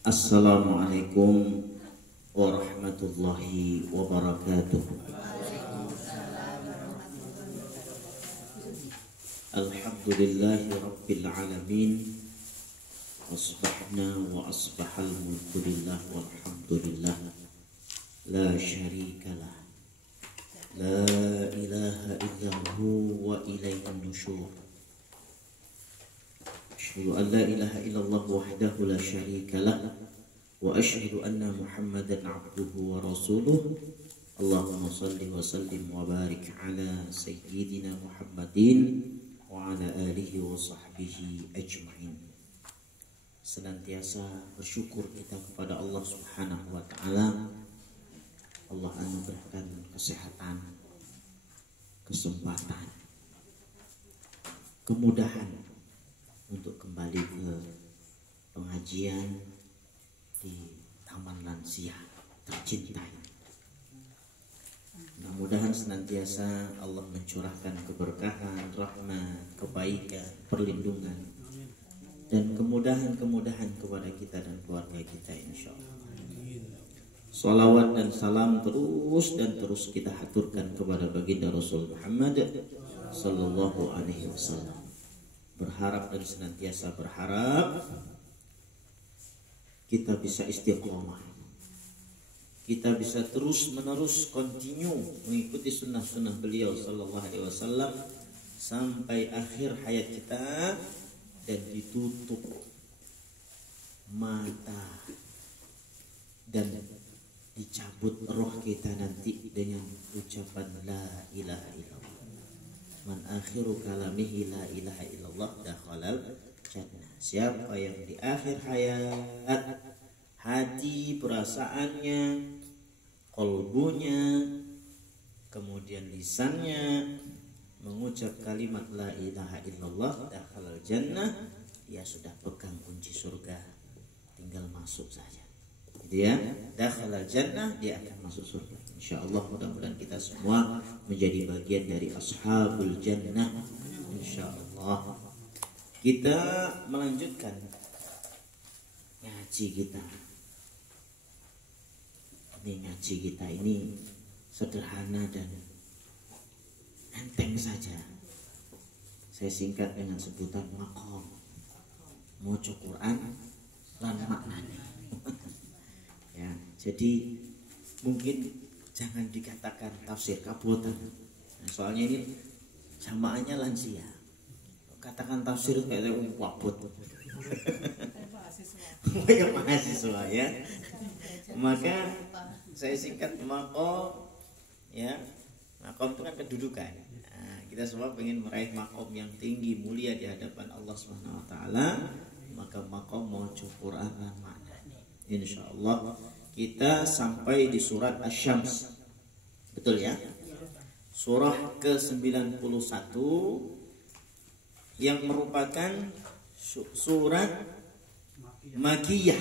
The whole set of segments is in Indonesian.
Assalamualaikum warahmatullahi wabarakatuh. Alhamdulillahi rabbil alamin. Asbahna wa asbahal mulku lillah walhamdulillah. La syarikalah. La ilaha illahu wa ilaihi nusyur. Asyhadu an la ilaha illallah wahdahu la syarika lah wa asyhadu anna Muhammadan abduhu wa rasuluh. Allahumma salli wa sallim wa barik ala sayyidina Muhammadin wa ala alihi wa sahbihi ajma'in. Senantiasa bersyukur kita kepada Allah Subhanahu wa taala. Allah anugerahkan kesehatan, kesempatan, kemudahan untuk kembali ke pengajian di Taman Lansia tercinta. Mudah-mudahan senantiasa Allah mencurahkan keberkahan, rahmat, kebaikan, perlindungan, dan kemudahan-kemudahan kepada kita dan keluarga kita insyaallah. Salawat dan salam terus kita haturkan kepada baginda Rasul Muhammad sallallahu alaihi wasallam. Berharap dan senantiasa berharap kita bisa istiqomah, kita bisa terus menerus continue mengikuti sunnah-sunnah beliau sallallahu alaihi wasallam sampai akhir hayat kita, dan ditutup mata dan dicabut roh kita nanti dengan ucapan la ilaha illallah. Man akhiru kalamihi la ilaha illallah dakhalal jannah. Siapa yang di akhir hayat hati, perasaannya, kolbunya, kemudian lisannya mengucap kalimat la ilaha illallah dakhalal jannah, dia sudah pegang kunci surga, tinggal masuk saja. Gitu ya, dakhalal jannah, dia akan masuk surga. InsyaAllah mudah-mudahan kita semua menjadi bagian dari ashabul jannah InsyaAllah. Kita melanjutkan ngaji kita. Ngaji kita ini sederhana dan enteng saja. Saya singkat dengan sebutan maqam. Maca Quran lan maknanya. Ya, jadi mungkin jangan dikatakan tafsir kabuatan. Nah, soalnya ini jamaahnya lansia. Katakan tafsir kayak wabut. Kayak mahasiswa ya. Maka saya singkat makom ya. Makom itu kan kedudukan. Nah, kita semua ingin meraih makom yang tinggi mulia di hadapan Allah Subhanahu wa taala. Maka makom maca Quran dan maknanya. Insyaallah kita sampai di surat Asy-Syams. Betul ya? Surah ke-91 yang merupakan surat Makkiyah.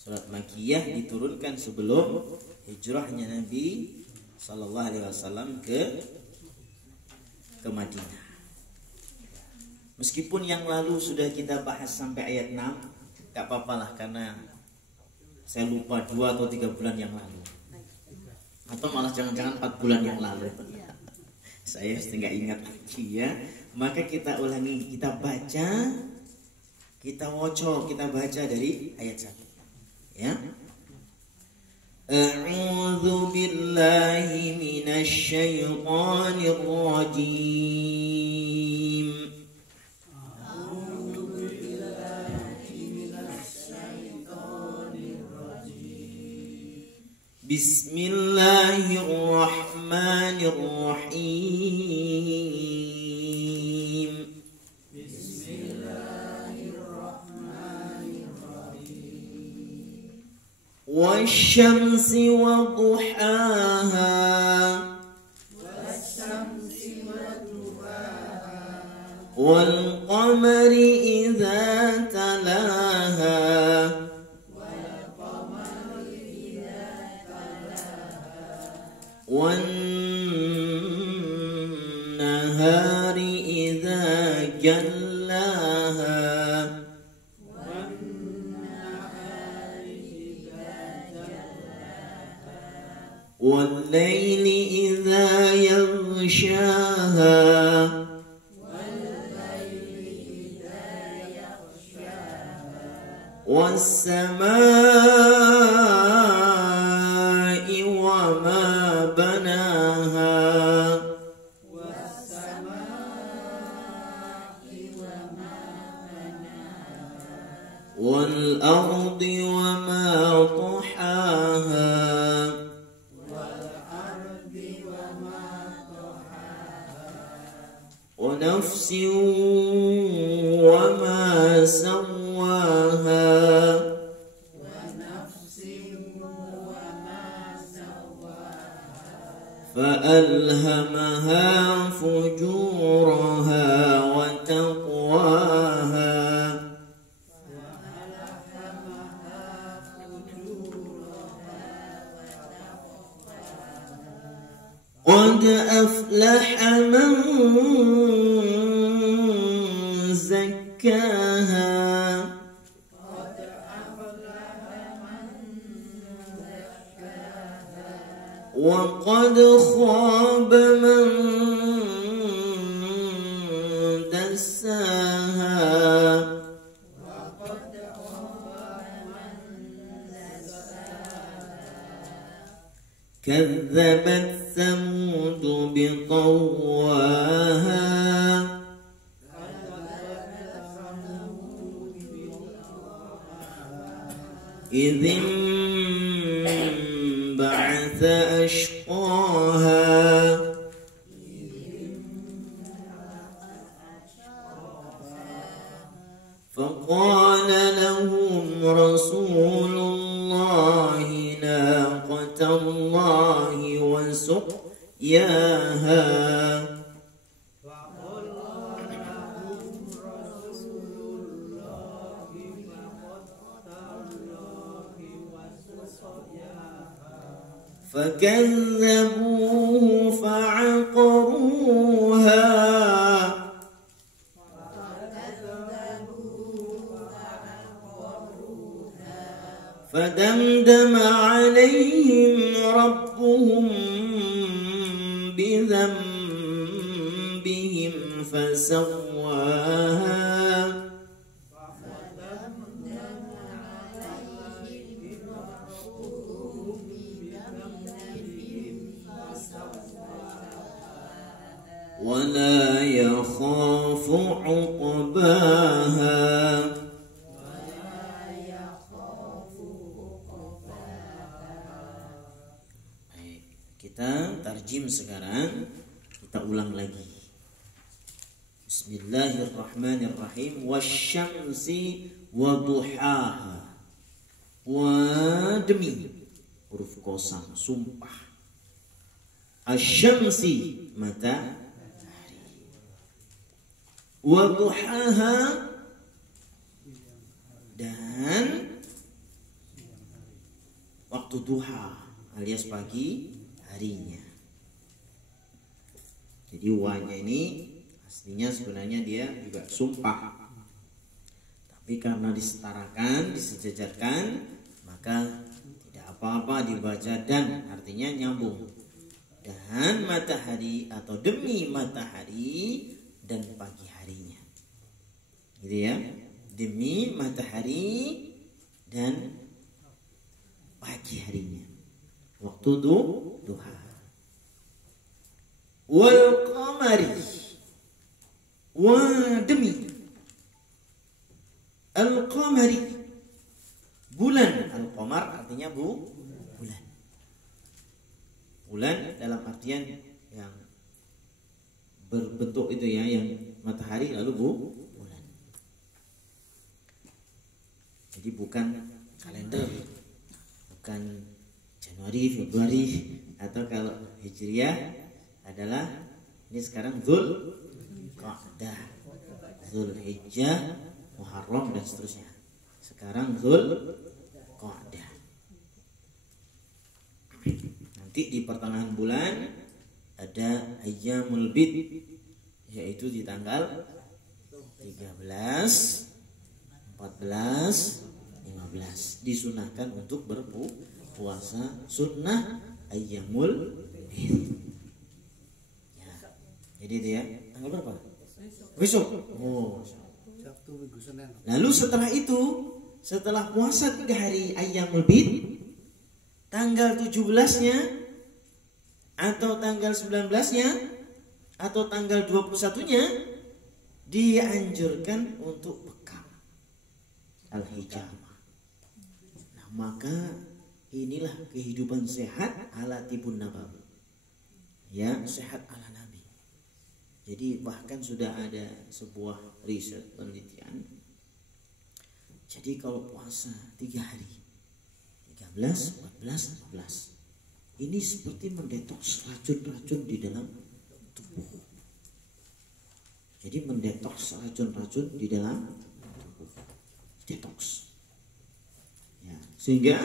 Surat Makkiyah diturunkan sebelum hijrahnya Nabi sallallahu alaihi wasallam ke Madinah. Meskipun yang lalu sudah kita bahas sampai ayat 6, gak apa-apalah karena saya lupa 2 atau 3 bulan yang lalu, atau malah jangan-jangan 4 bulan yang lalu. Saya nggak ingat lagi ya. Maka kita ulangi, kita baca, kita woco, kita baca dari ayat 1 ya. A'udzu billahi minasy syaithanir rajim. Bismillahirrahmanirrahim. Bismillahirrahmanirrahim. Wasyamsi wadduhaha. Wasyamsi wadduhaha. Wal qamari idza talaha. والنهار إذا جلاها والنهار والليل إذا يغشاها والسماء وما بناها والأرض وما طحاها ونفس وما سواها فألهمها فجورها وتقواها قد أفلح من زكاها وقد خاب من دساها كذبت ثمود بطواها إذ انبعث أشقاها فقال لهم رسول الله ناقة الله وسقياها فكذبوه فعقروها فدمدم عليهم ربهم بذنبهم فسواها ولا يخاف عقباها Kita tarjim sekarang, kita ulang lagi. Bismillahirrahmanirrahim. Wasyamsi wa duhaha. Wa demi huruf qasam, sumpah. Asyamsi matahari. Wa duhaha dan waktu duha alias pagi harinya. Jadi wanya ini aslinya sebenarnya dia juga sumpah, tapi karena disetarakan, disejajarkan, maka tidak apa-apa dibaca dan artinya nyambung. Dan matahari atau demi matahari dan pagi harinya, gitu ya. Demi matahari dan pagi harinya, waktu duha. Wal qamari, wa demi al qamari, bulan. Al qamar artinya bulan. Bulan dalam artian yang berbentuk itu ya, yang matahari lalu bulan. Jadi bukan kalender, bukan Januari, Februari, atau kalau Hijriah adalah ini sekarang Dzulqa'dah, Dzulhijjah, Muharram dan seterusnya. Sekarang Dzulqa'dah. Nanti di pertengahan bulan ada Ayyamul Bid, yaitu di tanggal 13, 14, 15 disunahkan untuk berpuasa sunnah ayyamul bid. Ya. Jadi itu ya, tanggal berapa? Besok. Oh. Sabtu Minggu Senin. Lalu setelah itu, setelah puasa 3 hari ayyamul bid, tanggal 17-nya atau tanggal 19-nya atau tanggal 21-nya dianjurkan untuk bekam al-hijamah. Nah, maka inilah kehidupan sehat ala tibun nabawi. Ya, sehat ala Nabi. Jadi bahkan sudah ada sebuah riset penelitian. Jadi kalau puasa 3 hari, 13, 14, 15, ini seperti mendetoks racun-racun di dalam tubuh. Jadi mendetoks racun-racun di dalam tubuh. Detoks. Ya, sehingga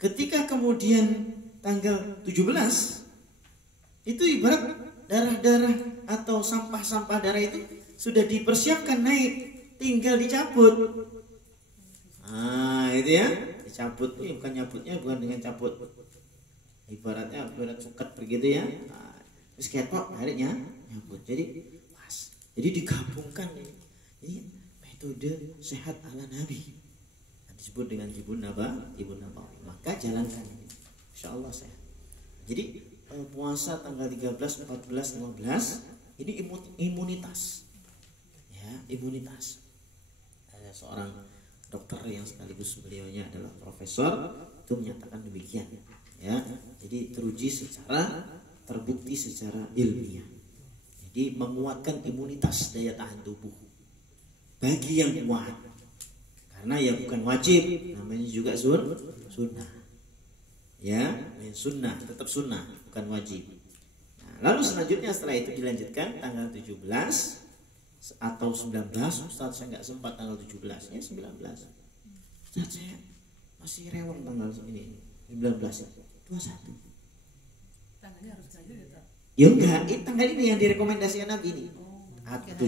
ketika kemudian tanggal 17 itu ibarat darah-darah atau sampah-sampah darah itu sudah dipersiapkan naik, tinggal dicabut. Ah, itu ya, dicabut. Ini bukan nyabutnya, bukan dengan cabut. Ibaratnya ibarat suket begitu ya. Nah, terus ketok akhirnya nyabut. Jadi pas. Jadi digabungkan ini metode sehat ala Nabi. Disebut dengan tibun nabawi. Maka jalankan ini. Insyaallah sehat. Jadi puasa tanggal 13, 14, 15 ini imunitas. Ya, imunitas. Ada seorang dokter yang sekaligus beliaunya adalah profesor itu menyatakan demikian. Ya, jadi teruji secara terbukti secara ilmiah. Jadi menguatkan imunitas daya tahan tubuh bagi yang kuat. Karena ya bukan wajib, namanya juga sunnah. Ya, sunnah, tetap sunnah, bukan wajib. Nah, lalu selanjutnya setelah itu dilanjutkan tanggal 17 atau 19. Ustaz saya nggak sempat tanggal 17, ya 19. Ustaz saya masih rewel tanggal ini 19 ya. 21. Tanggalnya harus saja ya. Ya enggak, tanggal ini yang direkomendasikan Nabi ini. 17.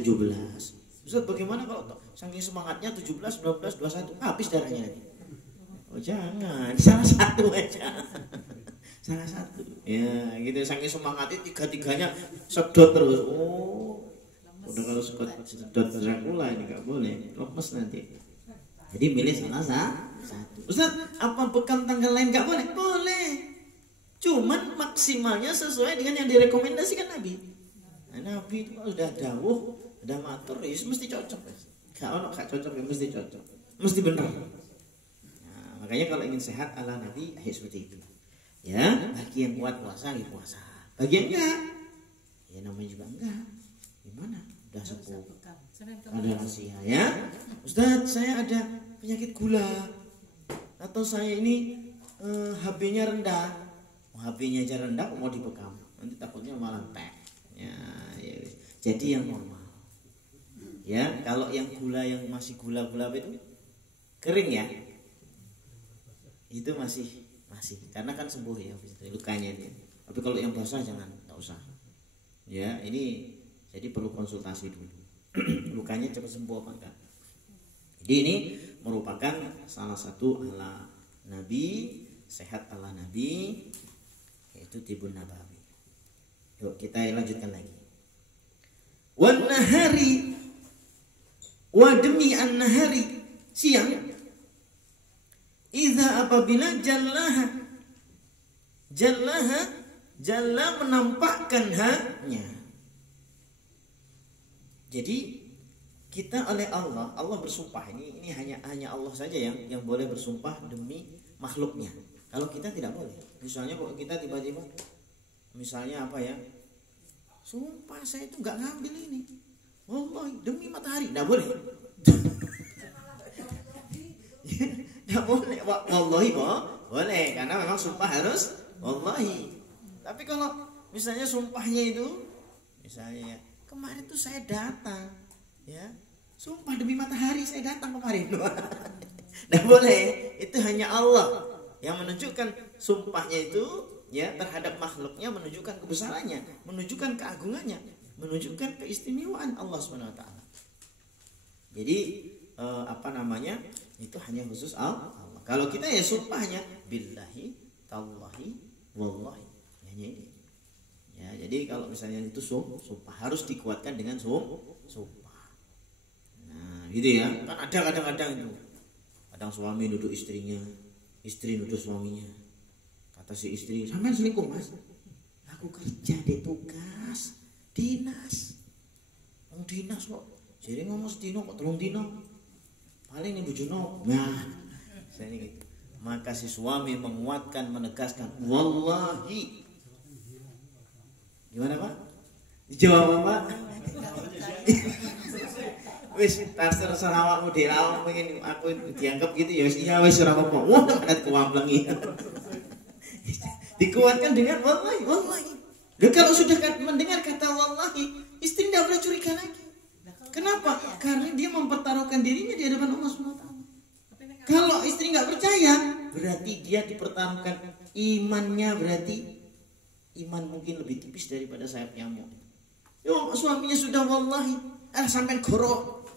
Ustaz bagaimana kalau saking semangatnya 17, 19, 21 habis darahnya nanti? Oh jangan, salah satu aja. Salah satu. Ya, gitu saking semangatnya tiga-tiganya sedot terus. Oh. Udah kalau sedot Dracula ini enggak boleh, lemes nanti. Jadi milih salah satu. Ustaz, apa bekam tanggal lain enggak boleh? Boleh. Cuman maksimalnya sesuai dengan yang direkomendasikan Nabi. Nah, Nabi itu sudah dawuh, sudah matur, ya mesti cocok. Kalau gak cocok ya mesti cocok. Mesti benar. Nah, makanya kalau ingin sehat ala Nabi, ya seperti itu. Ya, bagi yang kuat puasa, ya puasa. Bagi yang enggak, ya namanya juga enggak. Gimana? Udah sepuh. Ada rahasia ya. Ustaz, saya ada penyakit gula. Atau saya ini HB-nya rendah. HP-nya aja rendah mau dibekam, nanti takutnya malah tek. Ya. Jadi yang normal. Ya, kalau yang gula yang masih gula-gula itu kering ya. Itu masih karena kan sembuh ya lukanya itu. Tapi kalau yang basah jangan, enggak usah. Ya, ini jadi perlu konsultasi dulu. Lukanya cepat sembuh apa enggak. Jadi ini merupakan salah satu ala Nabi, sehat ala Nabi, yaitu tibun nabawi. Yuk kita lanjutkan lagi. Wan nahari, wa demi an nahari, siang. Idza apabila jalla menampakkan hanya. Jadi kita oleh Allah bersumpah, ini hanya Allah saja yang boleh bersumpah demi makhluknya. Kalau kita tidak boleh. Misalnya kalau kita tiba-tiba misalnya apa ya? Sumpah saya itu enggak ngambil ini. Wallahi demi matahari, enggak boleh. Enggak boleh. Wallahi boleh karena memang sumpah harus wallahi. Tapi kalau misalnya sumpahnya itu misalnya kemarin tuh saya datang ya. Sumpah demi matahari saya datang kemarin. Enggak boleh. Itu hanya Allah yang menunjukkan sumpahnya itu ya terhadap makhluknya, menunjukkan kebesarannya, menunjukkan keagungannya, menunjukkan keistimewaan Allah SWT. Jadi itu hanya khusus Allah. Kalau kita ya sumpahnya billahi tallahi wallahi. Hanya ini. Ya, jadi kalau misalnya itu sumpah harus dikuatkan dengan sumpah. Nah, gitu ya. Kan ada kadang-kadang itu. Kadang suami nuduh istrinya, istri nuduh suaminya. Kata si istri, "Sampean selingkuh, Mas? Aku kerja di tugas dinas. Wong dinas kok. Jadi ngomong sedino kok 3 dino. Paling ning bojono." Nah, saya ini gitu. Maka si suami menguatkan, menegaskan, wallahi. Gimana Pak? Dijawab Pak? Wis terserah awakmu dhewe awak pengen aku dianggap gitu ya wis iya wis ora apa-apa. Wah, nek kuamblengi. Dikuatkan dengan wallahi, wallahi. Dan kalau sudah mendengar kata wallahi, istri tidak boleh curiga lagi. Kenapa? Karena dia mempertaruhkan dirinya di hadapan Allah SWT. Kalau istri nggak percaya, berarti dia dipertaruhkan imannya, berarti iman mungkin lebih tipis daripada sayap nyamuk. Yo, suaminya sudah wallahi, sampai gorok.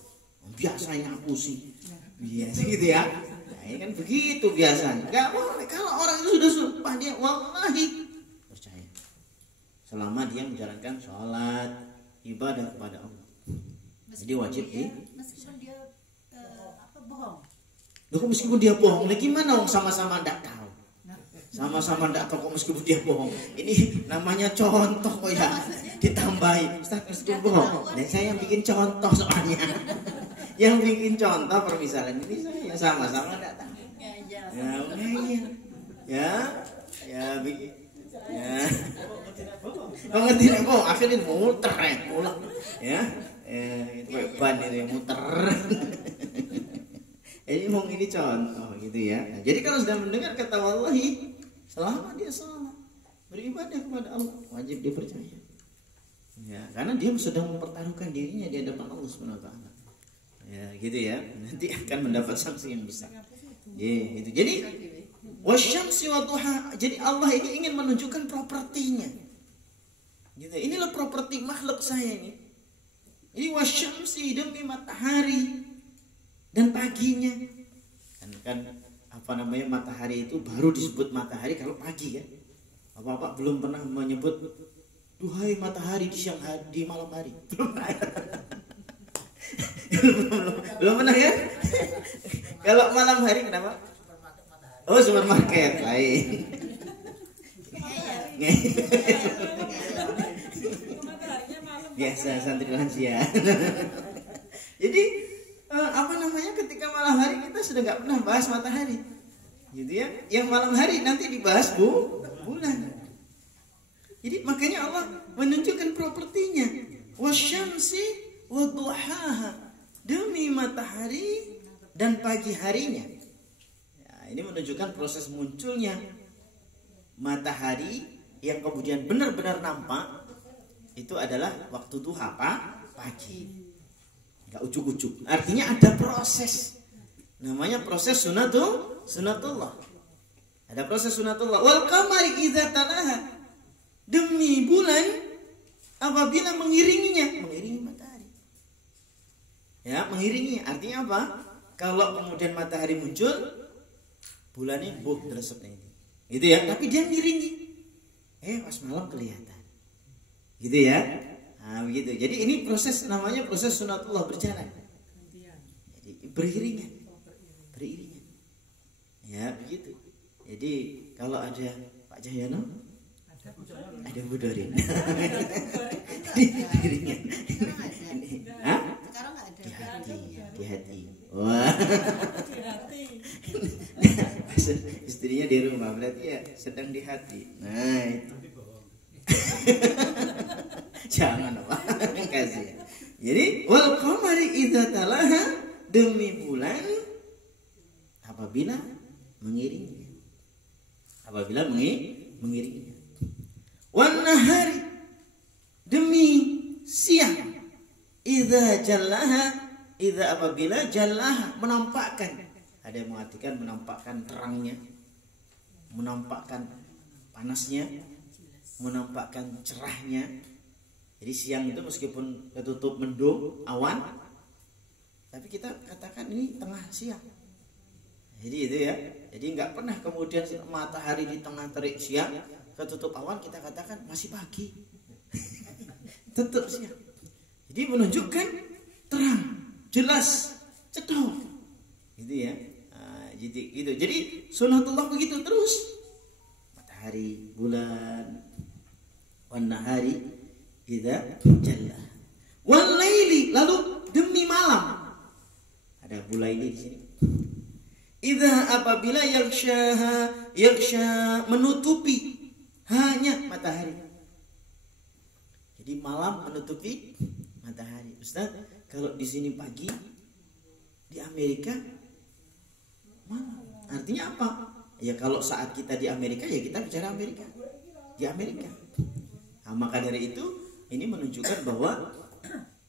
Biasanya aku sih, biasa gitu ya. Nah, ini kan begitu biasanya. Nggak boleh. Kalau orang itu sudah sumpah dia wallahi percaya. Selama dia menjalankan sholat, ibadah kepada Allah. Jadi wajib meskipun dia bohong. Loh, meskipun dia bohong, lagi gimana orang sama-sama enggak tahu. Sama-sama enggak tahu kok meskipun dia bohong. Ini namanya contoh kok ya. Ditambahi, Ustaz meskipun bohong. Dan saya yang bikin contoh soalnya. Yang bikin contoh permisalan ini saya sama-sama enggak tahu. Ya bikin. Ya. Mengerti nek kok akhirnya muter pulang. Ya. Itu ban itu yang muter. Ini contoh gitu ya. Nah, jadi kalau sudah mendengar kata wallahi, selama dia salat, beribadah kepada Allah, wajib dia percaya. Ya, karena dia sudah mempertaruhkan dirinya di hadapan Allah Subhanahu wa taala. Ya, gitu ya. Nanti akan mendapat sanksi yang besar. Ya, gitu. Jadi wasyamsi wadduha. Jadi Allah ini ingin menunjukkan propertinya. Gitu. Inilah properti makhluk saya ini. Ini wasyamsi demi matahari dan paginya. Kan apa namanya matahari itu baru disebut matahari kalau pagi kan. Bapak belum pernah menyebut duhai matahari di siang hari, di malam hari. belum pernah ya? Kalau malam hari kenapa? Oh, supermarket lain. Biasa santri lansia. Jadi apa namanya ketika malam hari kita sudah nggak pernah bahas matahari, gitu ya. Yang malam hari nanti dibahas bulan. Jadi makanya Allah menunjukkan propertinya. Wasyamsi wadduhaha, demi matahari dan pagi harinya. Ya, ini menunjukkan proses munculnya matahari yang kemudian benar-benar nampak. Itu adalah waktu duha pagi. Enggak ujuk-ujuk. Artinya ada proses. Namanya proses sunatullah. Ada proses sunatullah. Wal qamari idza talaha. Demi bulan apabila mengiringinya, mengiringi matahari. Ya, mengiringi artinya apa? Kalau kemudian matahari muncul, bulannya resepnya ini. Gitu ya, tapi dia ngiringi. Pas malam kelihatan. Gitu ya. Nah, begitu. Jadi ini proses namanya proses sunatullah berjalan. Jadi beriringan. Ya, begitu. Jadi kalau ada Pak Cahyono, ada Bu Dorin. Beriringan. Hah? Sekarang enggak ada. Di hati. Wah. Istrinya di rumah berarti ya sedang di hati. Nah, itu. Jangan apa kasih. Jadi wal qamari idza talaha, demi bulan apabila mengiringinya. Mengiringinya. Wan nahari, demi siang idza jallaha, idza apabila jallaha menampakkan. Ada yang mengartikan menampakkan terangnya, menampakkan panasnya, menampakkan cerahnya. Jadi siang itu meskipun ketutup mendung awan, tapi kita katakan ini tengah siang. Jadi itu ya. Jadi nggak pernah kemudian matahari di tengah terik siang, ketutup awan kita katakan masih pagi. Tetap siang. Jadi menunjukkan terang, jelas, cedok. Gitu ya. Gitu. Jadi sunatullah begitu terus. Matahari, bulan, wan nahari idza jalla. Wal laili, lalu demi malam. Ada bulaili di sini. Idza apabila yaksha menutupi hanya matahari. Jadi malam menutupi matahari. Ustaz, kalau di sini pagi, di Amerika malam. Artinya apa? Ya kalau saat kita di Amerika ya kita bicara Amerika. Di Amerika. Nah, maka dari itu ini menunjukkan bahwa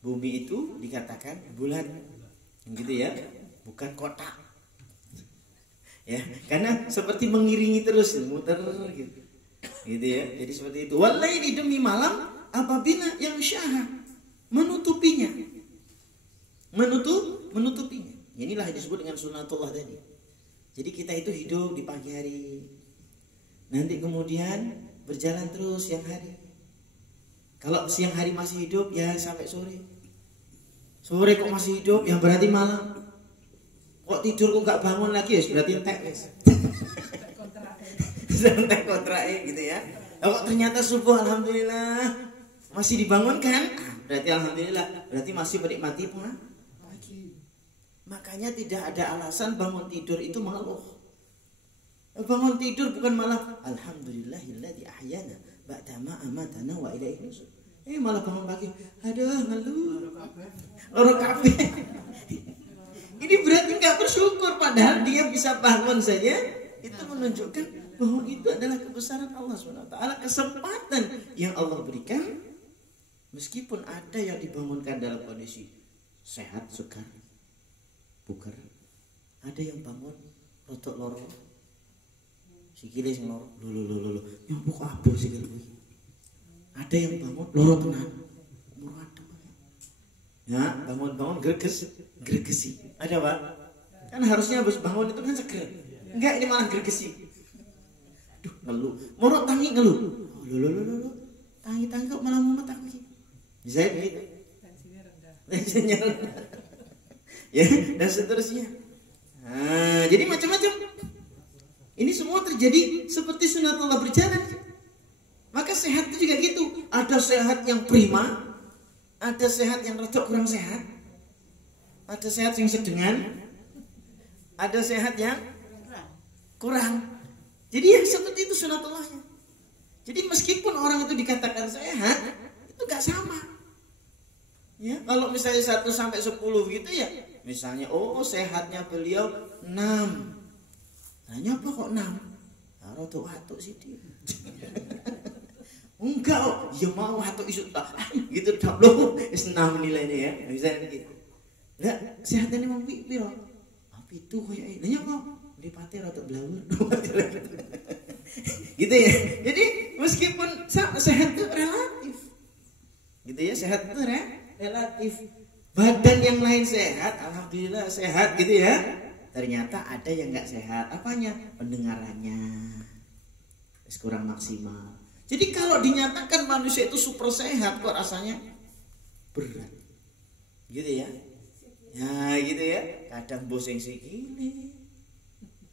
bumi itu dikatakan bulat. Gitu ya. Bukan kotak. Ya, karena seperti mengiringi terus muter gitu. Gitu ya. Jadi seperti itu. Walaili demi malam apabila yang syah menutupinya. Menutupinya. Inilah yang disebut dengan sunatullah tadi. Jadi kita itu hidup di pagi hari. Nanti kemudian berjalan terus siang hari. Kalau siang hari masih hidup ya sampai sore. Sore kok masih hidup ya berarti malam. Kok tidur kok gak bangun lagi ya berarti entek wis. Entek kontrak gitu ya. Kok ternyata subuh alhamdulillah masih dibangunkan, berarti alhamdulillah, berarti masih menikmati pagi. Makanya tidak ada alasan bangun tidur itu mengeluh. Bangun tidur bukan malah alhamdulillahilladzi ahyana ba'da ma amatana wa ilaihi nusyur. Malah bangun pagi, aduh ngeluh. Loro kabeh. Ini berarti nggak bersyukur, padahal dia bisa bangun saja. Itu menunjukkan bahwa itu adalah kebesaran Allah SWT, kesempatan yang Allah berikan. Meskipun ada yang dibangunkan dalam kondisi sehat, segar, bugar, ada yang bangun rotok loro, sikile sing loro, lolo, nyambuk abu sikile. Ada yang bangun loro tenan, ya bangun gregesi. Ada Pak? Kan harusnya habis bangun itu kan seger. Enggak, ini malah gregesi. Duh, ngeluh. Morok tangi ngeluh. Lho. Tangi kok malah mumet aku sih. Bisa begitu. Tensinya rendah. Ya, dan seterusnya. Nah, jadi macam-macam. Ini semua terjadi seperti sunatullah berjalan. Maka sehat itu juga gitu. Ada sehat yang prima, ada sehat yang rada kurang sehat. Ada sehat yang sedengan, ada sehat yang kurang. Jadi yang seperti itu sunatullahnya. Jadi meskipun orang itu dikatakan sehat, itu gak sama. Ya, kalau misalnya 1 sampai 10 gitu ya, misalnya sehatnya beliau 6. Nanya apa kok 6? Rotok watuk sih dia. Enggak, ya mau watuk isu tak. Gitu tak loh, 6 nilainya ya. Misalnya gitu. Lah, sehatnya mau piro? Apa itu koyo nanya kok mripate rotok blawur. Gitu ya. Jadi meskipun sehat itu relatif. Gitu ya, sehat itu relatif. Badan yang lain sehat, alhamdulillah sehat gitu ya. Ternyata ada yang enggak sehat. Apanya? Pendengarannya. Kurang maksimal. Jadi kalau dinyatakan manusia itu super sehat kok rasanya berat. Gitu ya. Ya gitu ya. Kadang boseng sikile.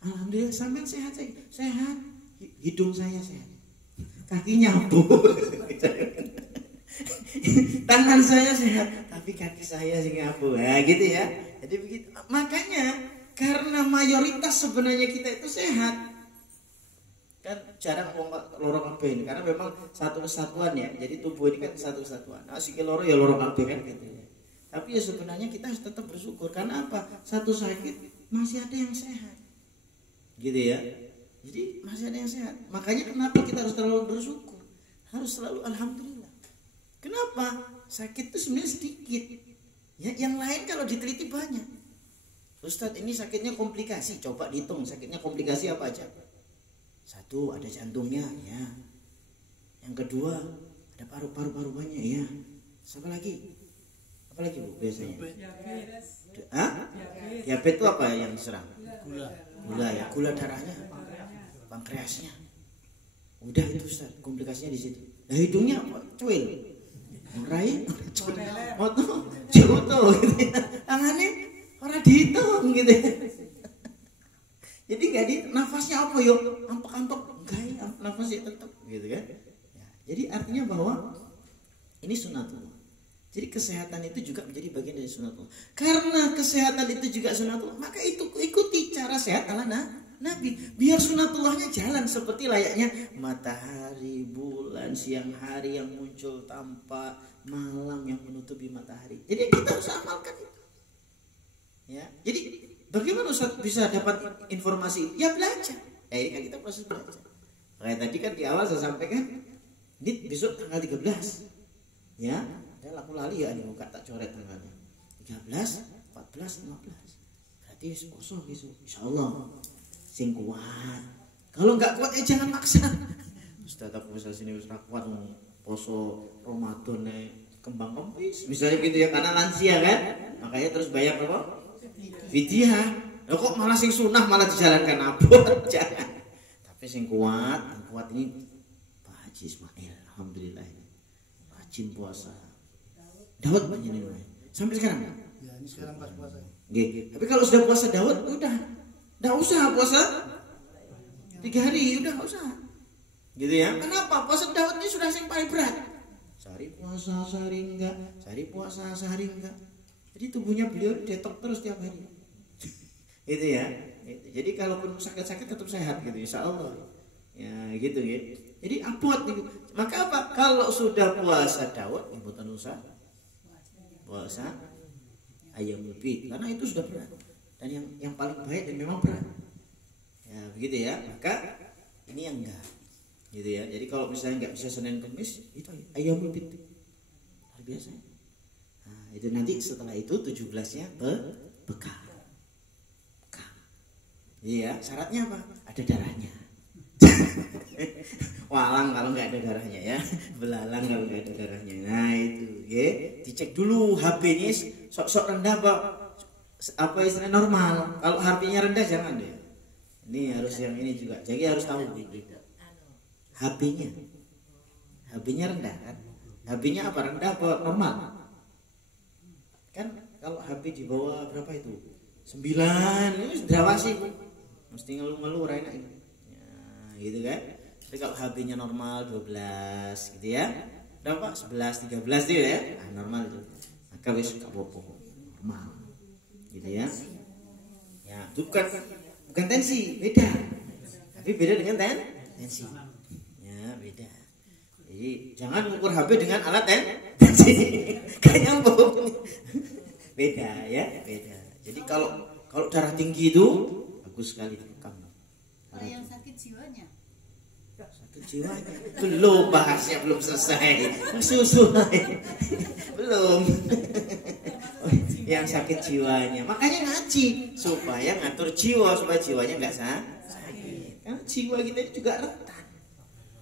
Alhamdulillah sampean sehat. Hidung saya sehat. Kaki nyambung. Tangan saya sehat, tapi kaki saya sing nyambung. Ya gitu ya. Jadi begitu. Makanya karena mayoritas sebenarnya kita itu sehat. Kan jarang loro kabeh karena memang satu kesatuan ya. Jadi tubuh ini kan satu kesatuan. Nah, sikil loro ya loro kabeh kan gitu ya. Tapi ya sebenarnya kita harus tetap bersyukur. Karena apa? Satu sakit masih ada yang sehat. Gitu ya. Jadi masih ada yang sehat. Makanya kenapa kita harus terlalu bersyukur? Harus selalu alhamdulillah. Kenapa? Sakit itu sebenarnya sedikit. Ya, yang lain kalau diteliti banyak. Ustadz, ini sakitnya komplikasi. Coba dihitung sakitnya komplikasi apa aja. 1, ada jantungnya ya. Yang kedua, ada paru-parunya ya. Apa lagi? Apalagi Bu biasanya? Diabetes itu apa yang diserang? Gula ya, gula darahnya, pankreasnya. Udah itu Ustaz, komplikasinya di situ. Nah hidungnya apa? Cuil. Rai, moto, joto gitu ya. Tangannya orang dihitung gitu ya. Jadi gak di nafasnya apa yo? Ampak-ampak enggak ya, nafasnya tetap gitu kan. Ya, jadi artinya bahwa ini sunatullah. Jadi kesehatan itu juga menjadi bagian dari sunatullah. Karena kesehatan itu juga sunatullah, maka itu ikuti cara sehat ala Nabi. Biar sunatullahnya jalan seperti layaknya matahari, bulan, siang hari yang muncul tanpa malam yang menutupi matahari. Jadi kita harus amalkan itu. Ya, jadi bagaimana Ustaz bisa dapat informasi? Ya belajar. Ini kan kita proses belajar. Kayak tadi kan di awal saya sampaikan, ini besok tanggal 13. Ya, aku lali ya, ini muka tak coret tanggalnya. 13, 14, 15. Berarti kosong besok. Insyaallah. Sing kuat. Kalau nggak kuat jangan maksa. Ustaz aku bisa sini usah kuat poso Ramadan kembang kempis. Misalnya gitu ya karena lansia kan. Makanya terus bayar apa? Fidyah. Loh kok malah sing sunah malah dijalankan abot. Jangan. Tapi sing kuat ini Pak Haji Ismail. Alhamdulillah. Rajin puasa. Daud panjenengan ini. Sampai sekarang. Ya, ini sekarang pas puasa. Nggih. Tapi kalau sudah puasa Daud udah nggak usah puasa 3 hari, udah nggak usah gitu ya. Kenapa? Puasa Daud ini sudah yang paling berat. Sehari puasa sehari enggak, sehari puasa sehari enggak. Jadi tubuhnya beliau detok terus tiap hari gitu ya. Jadi kalaupun sakit-sakit tetap sehat gitu insya Allah ya gitu ya. Jadi abot gitu. Maka apa? Kalau sudah puasa Daud imbutan usah puasa ayam lebih karena itu sudah berat dan yang paling baik dan memang berat ya begitu ya. Maka ini yang enggak gitu ya. Jadi kalau misalnya nggak bisa Senin Kamis itu ayam lebih luar biasa. Nah, itu nanti setelah itu 17-nya bekal. Iya, syaratnya apa? Ada darahnya. Walang kalau nggak ada darahnya ya, belalang kalau nggak ada darahnya. Nah itu, ya, dicek dulu HP-nya sok-sok rendah apa istilah normal. Kalau HP-nya rendah jangan deh. Ini harus yang ini juga. Jadi harus tahu gitu. HP-nya rendah kan? HP-nya apa rendah apa normal? Kan kalau HP di bawah berapa itu? 9 ini sudah wasi, mesti ngeluh-ngeluh enak ini. Ya, gitu kan? Tapi kalau HP-nya normal 12 gitu ya. Berapa? 11, 13 itu ya. Nah, normal itu. Maka wis gak apa-apa. Normal. Gitu ya. Ya, itu bukan tensi, beda. Tapi beda dengan tensi. Ya, beda. Jadi jangan ukur HP dengan alat tensi. Kayak nyambung. Beda ya, beda. Jadi kalau darah tinggi itu bagus sekali direkam. Kalau yang sakit jiwanya? Sakit jiwanya belum, bahasnya belum selesai. Susu belum. Yang sakit jiwanya, makanya ngaji supaya ngatur jiwa supaya jiwanya nggak sakit. Karena jiwa kita juga rentan.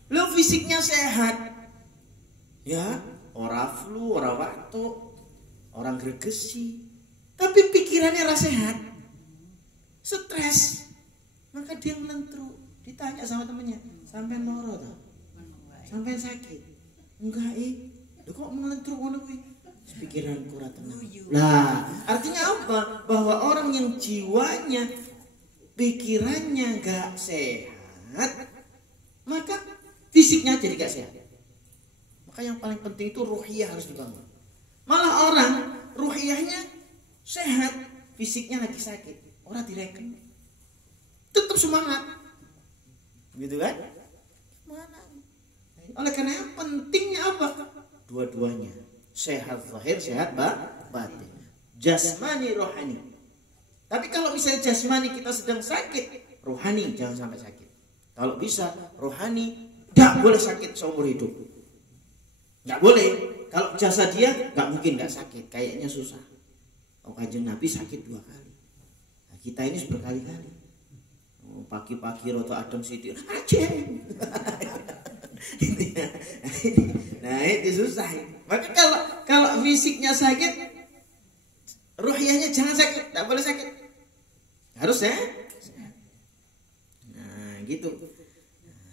Lo fisiknya sehat, ya orang flu, orang batuk, orang gregesi. Tapi pikirannya rasa sehat, stres, maka dia ngelentru. Ditanya sama temennya, sampai loro toh, sampai sakit, enggak lo kok ngelentru ngono kuwi? Pikiran kurang tenang. Lah, artinya apa? Bahwa orang yang jiwanya, pikirannya enggak sehat, maka fisiknya jadi enggak sehat. Maka yang paling penting itu ruhiyah harus dibangun. Malah orang ruhiyahnya sehat, fisiknya lagi sakit, orang direken, tetap semangat, gitu kan? Mana? Oleh karena pentingnya apa? Dua-duanya, sehat zahir, sehat batin, jasmani, rohani. Tapi kalau misalnya jasmani kita sedang sakit, rohani jangan sampai sakit. Kalau bisa, rohani tidak boleh sakit seumur hidup, nggak boleh. Kalau jasa dia nggak mungkin nggak sakit, kayaknya susah. Oh, Kanjeng Nabi sakit 2 kali. Nah, kita ini berkali-kali. Oh, pagi-pagi roto adem sidik. Aceng. Nah, itu susah. Maka kalau fisiknya sakit, ruhiyahnya jangan sakit, tak boleh sakit. Harus ya. Nah, gitu.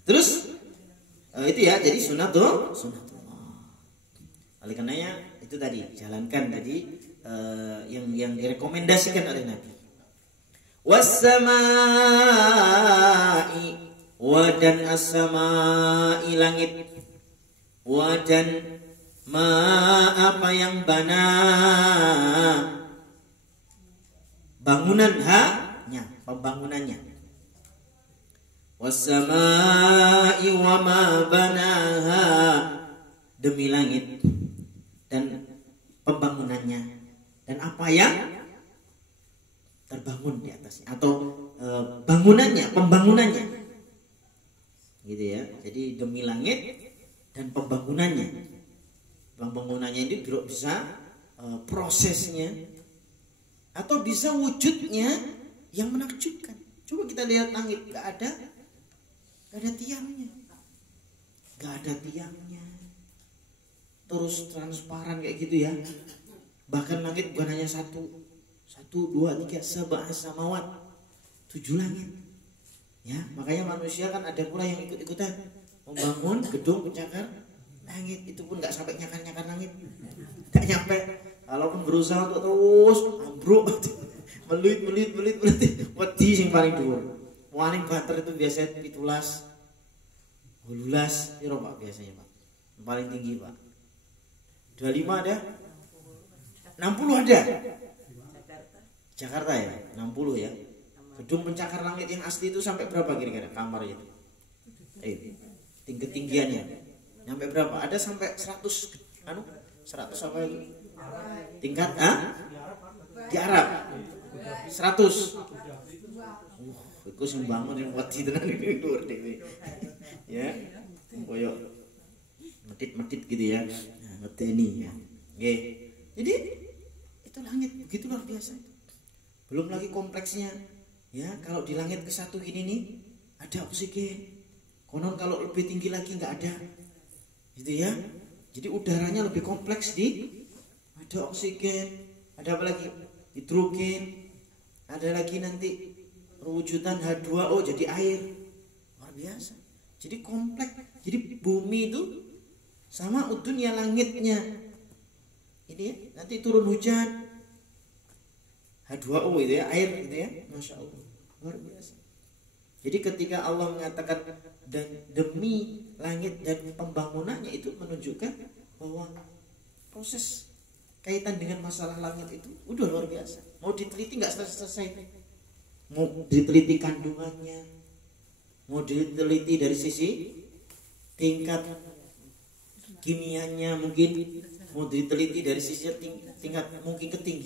Terus Itu ya, jadi sunatullah. Oleh karenanya itu tadi jalankan tadi yang direkomendasikan oleh Nabi. Wassamai, wadan as-samai langit, wadan ma apa yang bana bangunan nya, pembangunannya. Wassamai wa ma banaha, demi langit dan pembangunannya dan apa yang terbangun di atasnya atau pembangunannya gitu ya. Jadi demi langit dan pembangunannya itu bisa prosesnya atau bisa wujudnya yang menakjubkan. Coba kita lihat langit, gak ada tiangnya, terus transparan kayak gitu ya. Bahkan langit bukan hanya satu, dua, tiga, sab'a samawat, 7 langit. Ya, makanya manusia kan ada pula yang ikut-ikutan membangun gedung pencakar langit. Itu pun nggak sampai nyakar langit, nggak nyampe. Kalaupun berusaha untuk terus ambruk, melit, wedi sing paling dhuwur. Paling banter itu biasanya 17, 18 piro Pak biasanya Pak? Yang paling tinggi Pak. 25 ada? 60 ada? Jakarta ya? 60 ya? Gedung pencakar langit yang asli itu sampai berapa kira-kira kamar itu? Ketinggiannya sampai berapa? Ada sampai 100 apa itu? Tingkat di Arab 100. Iku sing bangun yang wedi tenan iki dhuwur dhewe. Ya. Koyo medit-medit gitu ya. Ngedeni ya. Nggih. Jadi itu langit begitu luar biasa itu. Belum lagi kompleksnya. Ya, kalau di langit ke-1 gini nih ada oksigen. Konon kalau lebih tinggi lagi nggak ada. Gitu ya. Jadi udaranya lebih kompleks ada oksigen, ada apa lagi? Hidrogen. Ada lagi nanti perwujudan H2O jadi air. Luar biasa. Jadi kompleks. Jadi bumi itu sama dunia langitnya. Ini ya, nanti turun hujan H2O itu ya, air gitu ya. Masya Allah, luar biasa. Jadi ketika Allah mengatakan dan demi langit dan pembangunannya, itu menunjukkan bahwa proses kaitan dengan masalah langit itu udah luar biasa. Mau diteliti nggak selesai. Mau diteliti kandungannya, mau diteliti dari sisi tingkat kimianya mungkin, mau diteliti dari sisi tingkat mungkin ketinggian